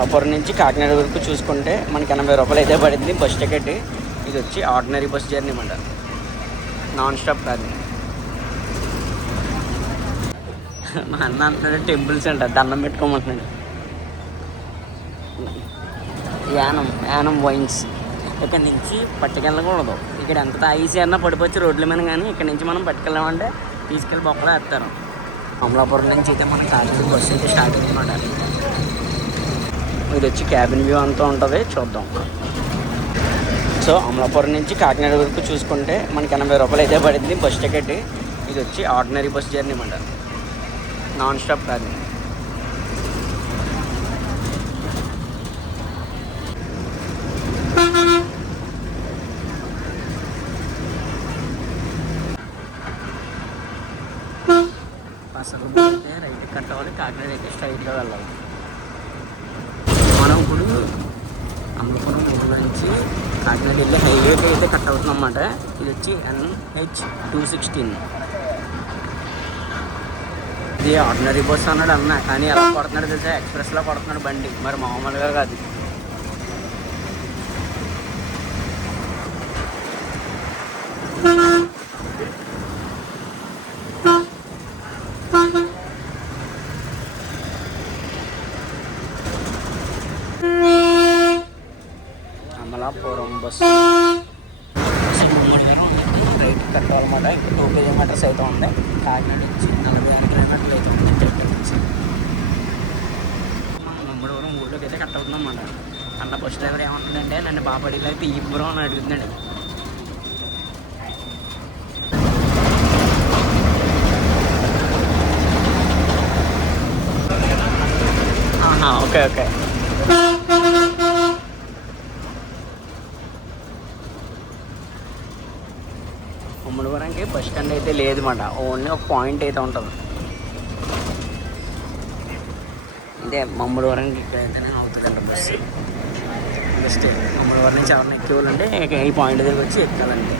అమలాపురం నుంచి కాకినాడ వరకు చూసుకుంటే మనకి 80 రూపాయలు అయితే పడింది బస్ టికెట్. ఇది వచ్చి ఆర్డినరీ బస్ జర్నీ అన్నమాట, నాన్ స్టాప్ కాదు. మా అన్న అంటున్నాడు టెంపుల్స్ అంట, దండం పెట్టుకోమంటున్నాడు. యానం వైన్స్ ఇక్కడ నుంచి పట్టుకెళ్ళకూడదు. ఇక్కడ ఎంత తాగేసి అన్నా పడిపోవచ్చు రోడ్ల మీద, కానీ ఇక్కడ నుంచి మనం పట్టుకెళ్ళామంటే తీసుకెళ్ళి బొక్కలో వేస్తారు. అమలాపురం నుంచి అయితే మన కాకినాడ బస్సు అయితే స్టార్ట్ అయిందన్నమాట. ఇది వచ్చి క్యాబిన్ వ్యూ అంతా ఉంటుంది, చూద్దాం. సో అమలాపురం నుంచి కాకినాడ వరకు చూసుకుంటే మనకి 80 రూపాయలు అయితే పడింది బస్ టికెట్. ఇది వచ్చి ఆర్డినరీ బస్ జర్నీ అన్నమాట, నాన్ స్టాప్ కాదు. అసలు అయితే రైట్ కట్టవాలి, కాకినాడ అయితే స్ట్రైట్గా వెళ్ళాలి. మనం ఇప్పుడు అమలాపురం ఊళ్ళో నుంచి కాకినాడ వెళ్ళి హైవేకి అయితే కట్ అవుతుంది అన్నమాట. ఇది వచ్చి NH-216. ఇది ఆర్డినరీ బస్ అన్నాడు అన్న, కానీ ఎలా కొడుతున్నాడు తెలిసా, ఎక్స్ప్రెస్లో కొడుతున్నాడు బండి, మరి మామూలుగా కాదు. అమలాపురం బస్సు రైట్ కట్టాలన్నమాట. ఇప్పుడు 2 కిలోమీటర్స్ అయితే ఉంది. కాకినాడ నుంచి 45 కిలోమీటర్లు అయితే ఉంది ఇక్కడ నుంచి. మనం ముమ్మడివరం ఊళ్ళోకి అయితే కట్ అవుతుంది అన్నమాట. అన్న బస్ డ్రైవర్ ఏమంటుందంటే నన్ను బాపడిలో అయితే ఇవ్వరు అని అడుగుతున్నాడు. Okay okay. ముమ్మడివరంకి బస్ స్టాండ్ అయితే లేదు మాట, ఓన్లీ ఒక పాయింట్ అయితే ఉంటుంది. అంటే ముమ్మడివరంకి ఇక్కడైతే నేను అవుతుందంట బస్సు. జస్ట్ ముమ్మడివరం నుంచి ఎవరిని ఎక్కేవాళ్ళంటే ఈ పాయింట్ దగ్గరికి వచ్చి ఎక్కాలంటే.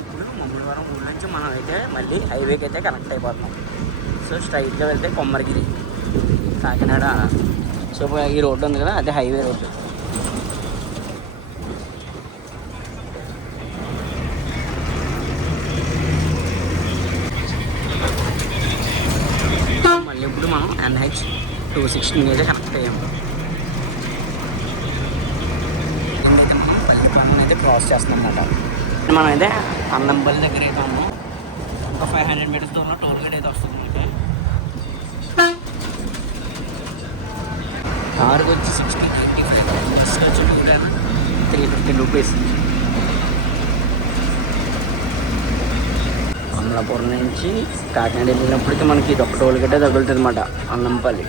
ఇప్పుడు ముమ్మడివరం ఊళ్ళో నుంచి మనం అయితే మళ్ళీ హైవేకి అయితే కనెక్ట్ అయిపోతున్నాం. సో స్ట్రైట్గా వెళ్తే కొమ్మరిగిరి కాకినాడ. సో ఈ రోడ్డు ఉంది కదా, అదే హైవే రోడ్డు. మళ్ళీ ఇప్పుడు మనం NH-216 అయితే కనెక్ట్ అయ్యాము. అయితే మనం పల్లెపాలెం అయితే క్రాస్ చేస్తున్నాం అన్నమాట. మనం అయితే అన్నంపల్లి దగ్గర అయితే ఉన్నాం. ఒక 500 మీటర్స్ దూరంలో టోల్ గేట్ అయితే వస్తుంది. కారుకి వచ్చి 60-85 350 రూపీస్. అమలాపురం నుంచి కాకినాడ వెళ్ళినప్పటికీ మనకి ఇది ఒక టోల్ గేటే తగులుతుంది అన్నమాట, అన్నంపల్లి.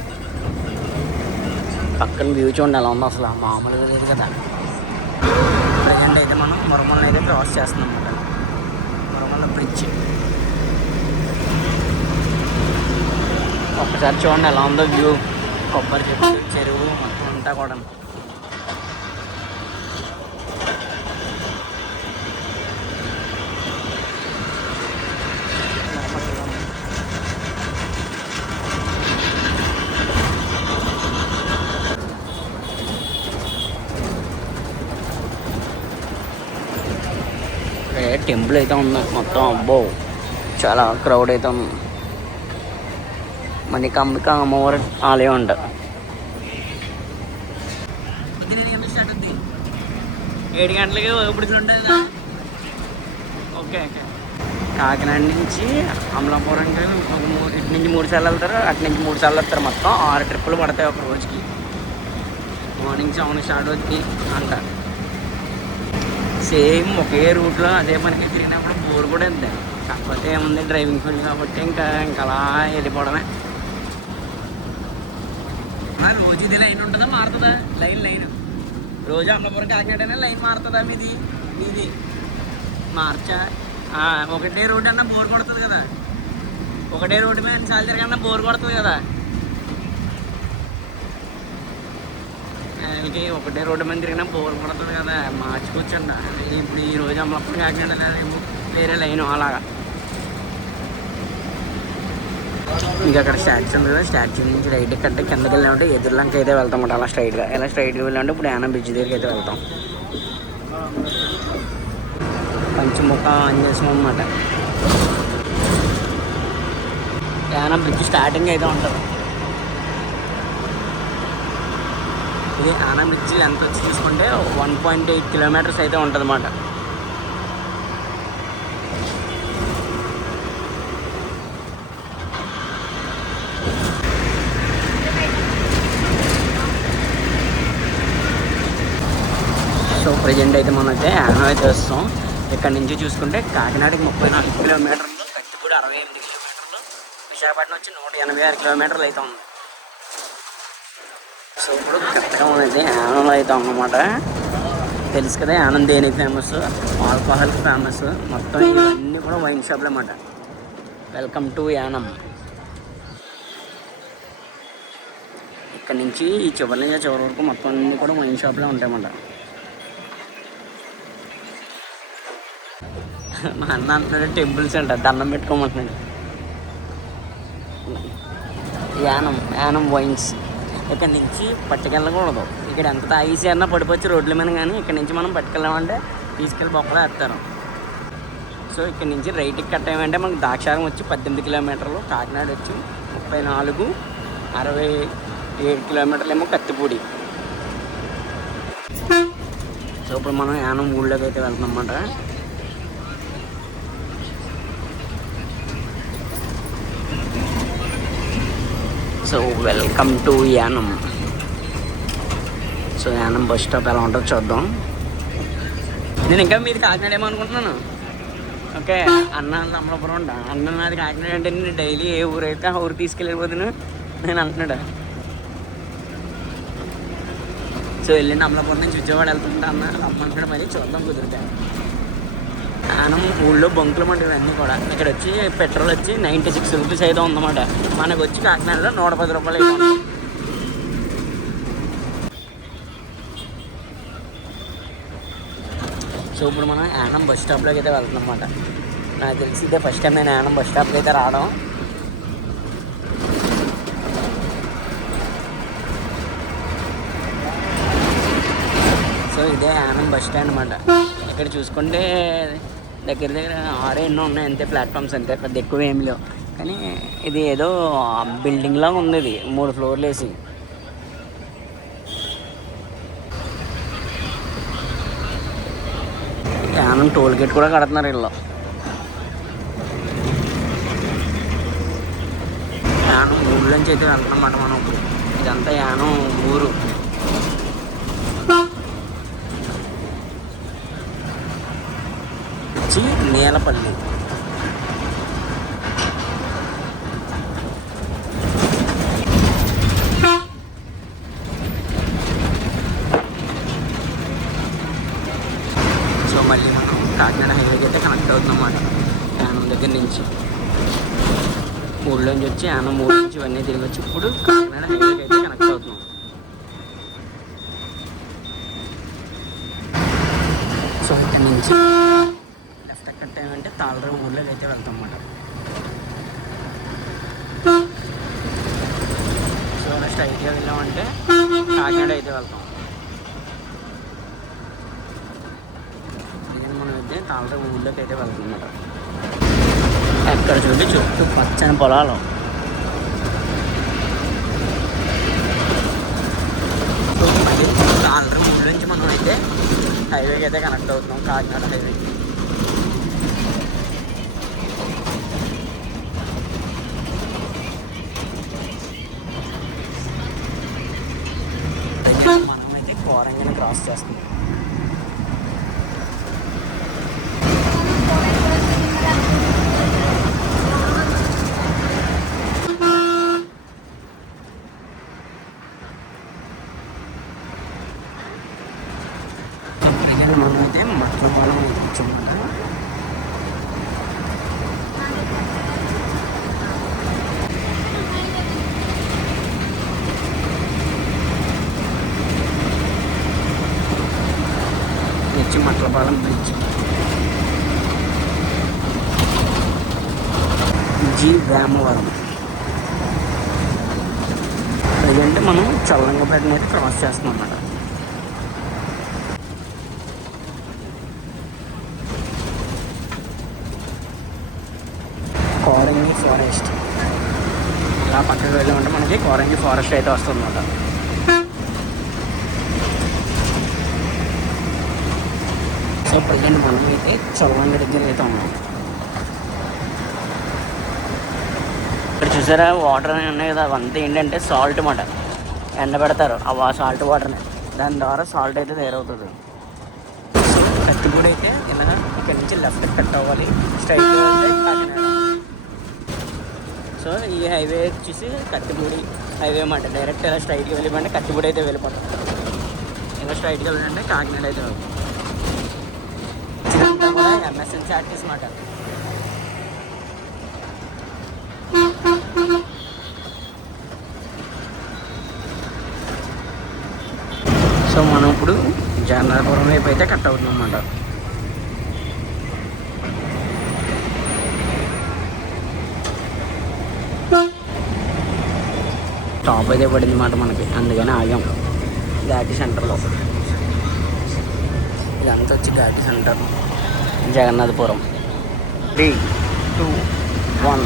పక్కన వ్యూ చూడండి ఎలా ఉందో, అసలు మామూలుగా లేదు కదా. ప్రజెంట్ అయితే మనం మురమల్ని అయితే క్రాస్ చేస్తున్నాం అన్నమాట. మురమల్ల బ్రిడ్జ్ ఒక్కసారి చూడండి ఎలా ఉందో వ్యూ. కొబ్బరి చెట్టు, చెరువు మొత్తం అంతా కూడా. టెంపుల్ అయితే ఉంది మొత్తం. అబ్బో చాలా క్రౌడ్ అయితే ఉంది. మణికంబిక అమ్మవారి ఆలయం అంట. 7 గంటలకి ఇప్పుడు ఉంటుంది. Okay okay. కాకినాడ నుంచి అమలాపురంకి ఇటు నుంచి 3 సార్లు వెళ్తారు, అటు నుంచి 3 సార్లు వస్తారు. మొత్తం 6 ట్రిప్పులు పడతాయి ఒక రోజుకి. మార్నింగ్ 7 స్టార్ట్ అవుతుంది అంట. సేమ్ ఒకే రూట్లో అదే మనకి తిరిగినప్పుడు బోర్ కూడా ఎంత. కాకపోతే ఏముంది, డ్రైవింగ్ ఫీల్డ్ కాబట్టి ఇంకా అలా వెళ్ళిపోవడమే. రోజు ఇది లైన్ ఉంటుందా, మారుతుందా? లైన్ రోజు అమలాపురం కాకినాడ లైన్ మారుతుందా? మీది మార్చా? ఒకటే రోడ్డు అన్నా బోర్ కొడుతుంది కదా. ఒకటే రోడ్డు మీద ఎన్నిసార్లు తిరగన్నా బోర్ కొడుతుంది కదా. వాళ్ళకి ఒకటే రోడ్డు మీద తిరిగినా బోర్ కొడుతుంది కదా. మార్చుకోవచ్చండి. ఇప్పుడు ఈ రోజు అమలాపురం కాకినాడ వేరే లైన్ అలాగా. మీకు అక్కడ స్టాచ్యూ ఉంది కదా, స్టాచ్యూ నుంచి రైట్ కట్టే కిందకి వెళ్ళామంటే ఎదురులంక అయితే వెళ్తాం అన్నమాట. అలా స్ట్రైట్గా వెళ్ళామంటే ఇప్పుడు యానం బ్రిడ్జ్ దగ్గరికి అయితే వెళ్తాం. పంచముఖ ఆంజనేయం అన్నమాట. యానం బ్రిడ్జ్ స్టార్టింగ్ అయితే ఉంటుంది. ఇది యానం బ్రిడ్జ్ ఎంత వచ్చి చూసుకుంటే 1.8 కిలోమీటర్స్ అయితే ఉంటుంది అన్నమాట. సో ప్రజెంట్ అయితే మనం అయితే యానం అయితే వస్తాం. ఇక్కడ నుంచి చూసుకుంటే కాకినాడకి 34 కిలోమీటర్లు, కత్తిపూడి 68 కిలోమీటర్లు, విశాఖపట్నం వచ్చి 186 కిలోమీటర్లు అయితే ఉంది. సో ఇప్పుడు కరెక్ట్గా అయితే యానంలో అయితే అన్నమాట. తెలుసు కదా యానం దేనికి ఫేమస్, ఆల్కహాల్కి ఫేమస్, మొత్తం ఇవన్నీ కూడా వైన్ షాప్లు అన్నమాట. Welcome to Yanam. ఇక్కడ నుంచి ఈ చివరి నుంచి చివరి వరకు మొత్తం అన్నీ కూడా వైన్ షాప్లే ఉంటాయన్నమాట. మా అన్న అంటున్నాడు టెంపుల్స్ అంట, దండం పెట్టుకోమంటున్నాడు. యానం వైన్స్. ఇక్కడ నుంచి పట్టుకెళ్ళకూడదు. ఇక్కడ ఎంత తాగేసి అన్నా పడిపోవచ్చు రోడ్ల మీద, కానీ ఇక్కడ నుంచి మనం పట్టుకెళ్ళామంటే తీసుకెళ్ళి బొక్కలో వేస్తారు. సో ఇక్కడ నుంచి రైట్కి కట్టామంటే మనకు ద్రాక్షారం వచ్చి 18 కిలోమీటర్లు, కాకినాడ వచ్చి 34, 67 కిలోమీటర్లు ఏమో కత్తిపూడి. సో ఇప్పుడు మనం యానం ఊళ్ళోకి అయితే వెళ్తున్నాం అన్నమాట. So welcome to Yanam. So Yanam bus stop ఎలా ఉంటుందో చూద్దాం. నేను ఇంకా మీది కాకినాడ ఏమనుకుంటున్నాను. ఓకే, అన్న అమలాపురం ఉంటా. అన్న నాది కాకినాడ అంటే నేను డైలీ ఏ ఊరైతే ఆ ఊరు తీసుకెళ్ళిపోతున్నా నేను అంటున్నాడు. సో వెళ్ళిండి అమలాపురం నుంచి విజయవాడ వెళ్తుంటా అన్న రమ్మంటాడు. మరి చూద్దాం కుదిరితే. యానం ఊళ్ళో బంకులు మంటే ఇవన్నీ కూడా. ఇక్కడ వచ్చి పెట్రోల్ వచ్చి 96 రూపీస్ అయితే ఉందన్నమాట. మనకు వచ్చి కాకినాడలో 110 రూపాయలు అయితే ఉంది. సో ఇప్పుడు మనం యానం బస్ స్టాప్లోకి అయితే వెళ్తున్నాం అన్నమాట. నాకు తెలిసి ఇదే ఫస్ట్ టైం నేను యానం బస్ స్టాప్కి అయితే రావడం. సో ఇదే యానం బస్ స్టాండ్ అన్నమాట. ఇక్కడ చూసుకుంటే దగ్గర 6 ఎన్నో ఉన్నాయి అంతే ప్లాట్ఫామ్స్, అంతే పెద్ద ఎక్కువ ఏమి లేవు. కానీ ఇది ఏదో బిల్డింగ్లా ఉంది. ఇది 3 ఫ్లోర్లు వేసి. యానం టోల్ గేట్ కూడా కడుతున్నారు వీళ్ళు. యానం ఊళ్ళోంచి అయితే వెళ్తున్నమాట మనం ఇప్పుడు. ఇదంతా యానం ఊరు. వచ్చి నేలపల్లి. సో మళ్ళీ మనం కాకినాడ హైవేకి అయితే కనెక్ట్ అవుతుందన్నమాట. యానం దగ్గర నుంచి ఊళ్ళోంచి వచ్చి యానం ఊళ్ళో నుంచి ఇవన్నీ తిరిగి వచ్చి ఇప్పుడు కాకినాడ హైవేకి అయితే కనెక్ట్ అవుతున్నాం. సో ఇక్కడ నుంచి లెఫ్ట్ కట్టామంటే తాళరేవు ఊళ్ళోకి అయితే వెళ్తాం అన్నమాట. సో అలా స్ట్రైట్గా వెళ్ళామంటే కాకినాడ అయితే వెళ్తాం. ఇదే మనం అయితే తాళరేవు ఊళ్ళోకి అయితే వెళ్తాం అన్నమాట. ఎక్కడ చూడండి చుట్టూ పచ్చని పొలాలు. సో మళ్ళీ తాళరేవు ఊళ్ళో నుంచి మనం అయితే హైవేకి అయితే కనెక్ట్ అవుతున్నాం, కాకినాడ హైవేకి. మనమైతే కోరంగిని క్రాస్ చేస్తున్నాం. మనమైతే మొత్తం మనం కూర్చోమాట. వచ్చి మట్లపాలెం బ్రిడ్జ్. జి రామవరం. ఎందుకంటే మనం చల్లంగపేటని అయితే క్రాస్ చేస్తున్నాం అన్నమాట. కోరంగి ఫారెస్ట్ ఇలా పక్కకి వెళ్ళామంటే మనకి కోరంగి ఫారెస్ట్ అయితే వస్తుంది అన్నమాట. సో ప్రజెంట్ మనం అయితే చల్లంగి దగ్గర అయితే ఉన్నాం. ఇక్కడ చూసారా వాటర్ అని ఉన్నాయి కదా, అవంతా ఏంటంటే సాల్ట్ అన్నమాట. ఎండబెడతారు ఆ సాల్ట్ వాటర్ని, దాని ద్వారా సాల్ట్ అయితే తయారవుతుంది. సో కత్తిపూడి అయితే ఇలా ఇక్కడ నుంచి లెఫ్ట్ కట్ అవ్వాలి, స్ట్రైట్ వెళ్తే కాకినాడ. సో ఈ హైవే వచ్చేసి కత్తిపూడి హైవే అన్నమాట. డైరెక్ట్ ఇలా స్ట్రైట్కి వెళ్ళిపోండి కత్తిపూడి అయితే వెళ్ళిపోతాం. ఇలా స్ట్రైట్కి వెళ్ళాలంటే కాకినాడ అయితే వెళ్తాం. ఇదంతా కూడా ఎంఎస్ఎన్సీ ఆర్టీసీ అన్నమాట. సో మనం ఇప్పుడు జగన్నాథపురం వైపు అయితే కట్ అవుతున్నాం అన్నమాట. స్టాప్ అయితే పడింది అన్నమాట మనకి, అందుకని ఆగాం ఘాటి సెంటర్లో. ఇదంతా వచ్చి ఘాటి సెంటర్ జగన్నాథపురం. 3, 2, 1.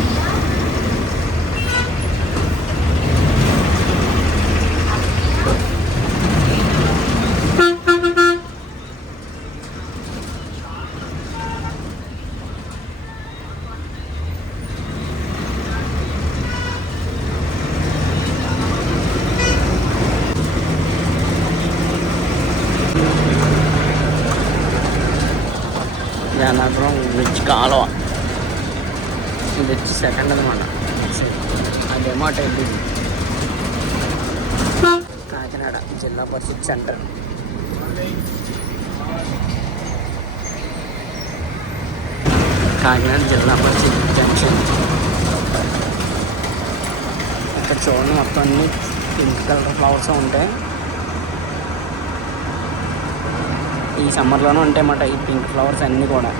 జగన్నాథపురం బ్రిడ్జ్ కాలువ ఇది వచ్చి సెకండ్ అనమాట. అదేమో టైప్ ఇది కాకినాడ జిల్లా పరిషత్ సెంటర్. కాకినాడ జిల్లా పరిషత్ జంక్షన్. ఇక్కడ చూడండి మొత్తం అన్ని పింక్ కలర్ ఫ్లవర్స్ ఉంటాయి. ఈ సమ్మర్లోనే ఉంటాయి అన్నమాట ఈ పింక్ ఫ్లవర్స్ అన్నీ కూడా.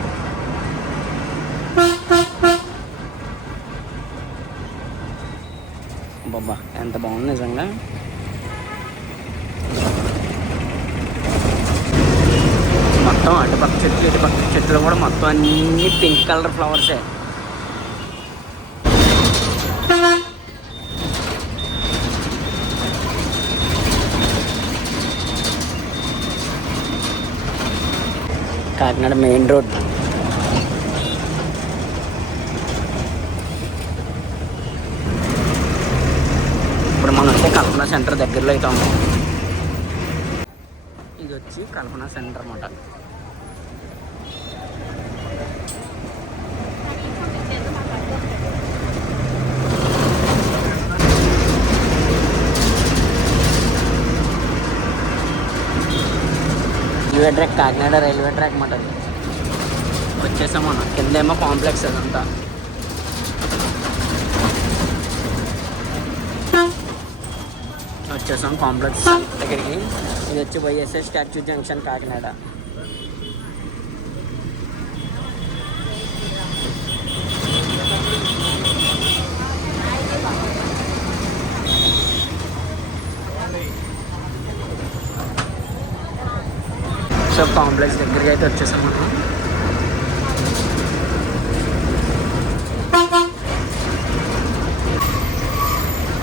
బాబా ఎంత బాగుంది నిజంగా. మొత్తం అటుపక్క చెట్లు ఇటుపక్క చెట్లు కూడా మొత్తం అన్ని పింక్ కలర్ ఫ్లవర్సే. Kakinada main road. ఇప్పుడు మనం అయితే కల్పన సెంటర్ దగ్గరలో అయితే ఉన్నాం. ఇది వచ్చి కల్పన సెంటర్ అన్నమాట. Railway track, Kakinada railway track అన్నమాట. వచ్చేసాం అన్న. కిందేమో కాంప్లెక్స్ అదంతా. వచ్చేసాం కాంప్లెక్స్ దగ్గరికి. ఇది వచ్చి YSR statue junction Kakinada. So complex దగ్గరికి అయితే వచ్చేసాం మనం.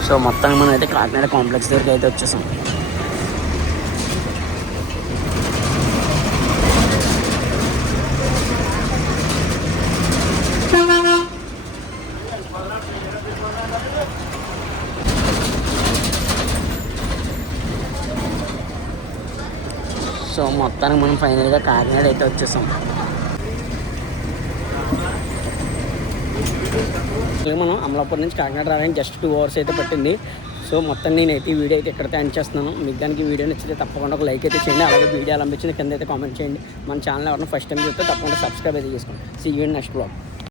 సో మొత్తం మనం అయితే కాకినాడ కాంప్లెక్స్ దగ్గరికి అయితే వచ్చేసాం. సో మొత్తానికి మనం ఫైనల్గా కాకినాడ అయితే వచ్చేసాం. మనం అమలాపురం నుంచి కాకినాడ రావడానికి జస్ట్ 2 hours అయితే పట్టింది. సో మొత్తం నేనైతే ఈ వీడియో అయితే ఇక్కడితో ఎండ్ చేస్తున్నాను. మీకు దానికి వీడియో నచ్చితే తప్పకుండా ఒక లైక్ అయితే చేయండి. అలాగే వీడియో ఎలా అనిపించింది కింద అయితే కామెంట్ చేయండి. మన ఛానల్ ఎవరైనా ఫస్ట్ టైం చూస్తే తప్పకుండా సబ్స్క్రైబ్ అయితే చేసుకోండి. See you in next blog.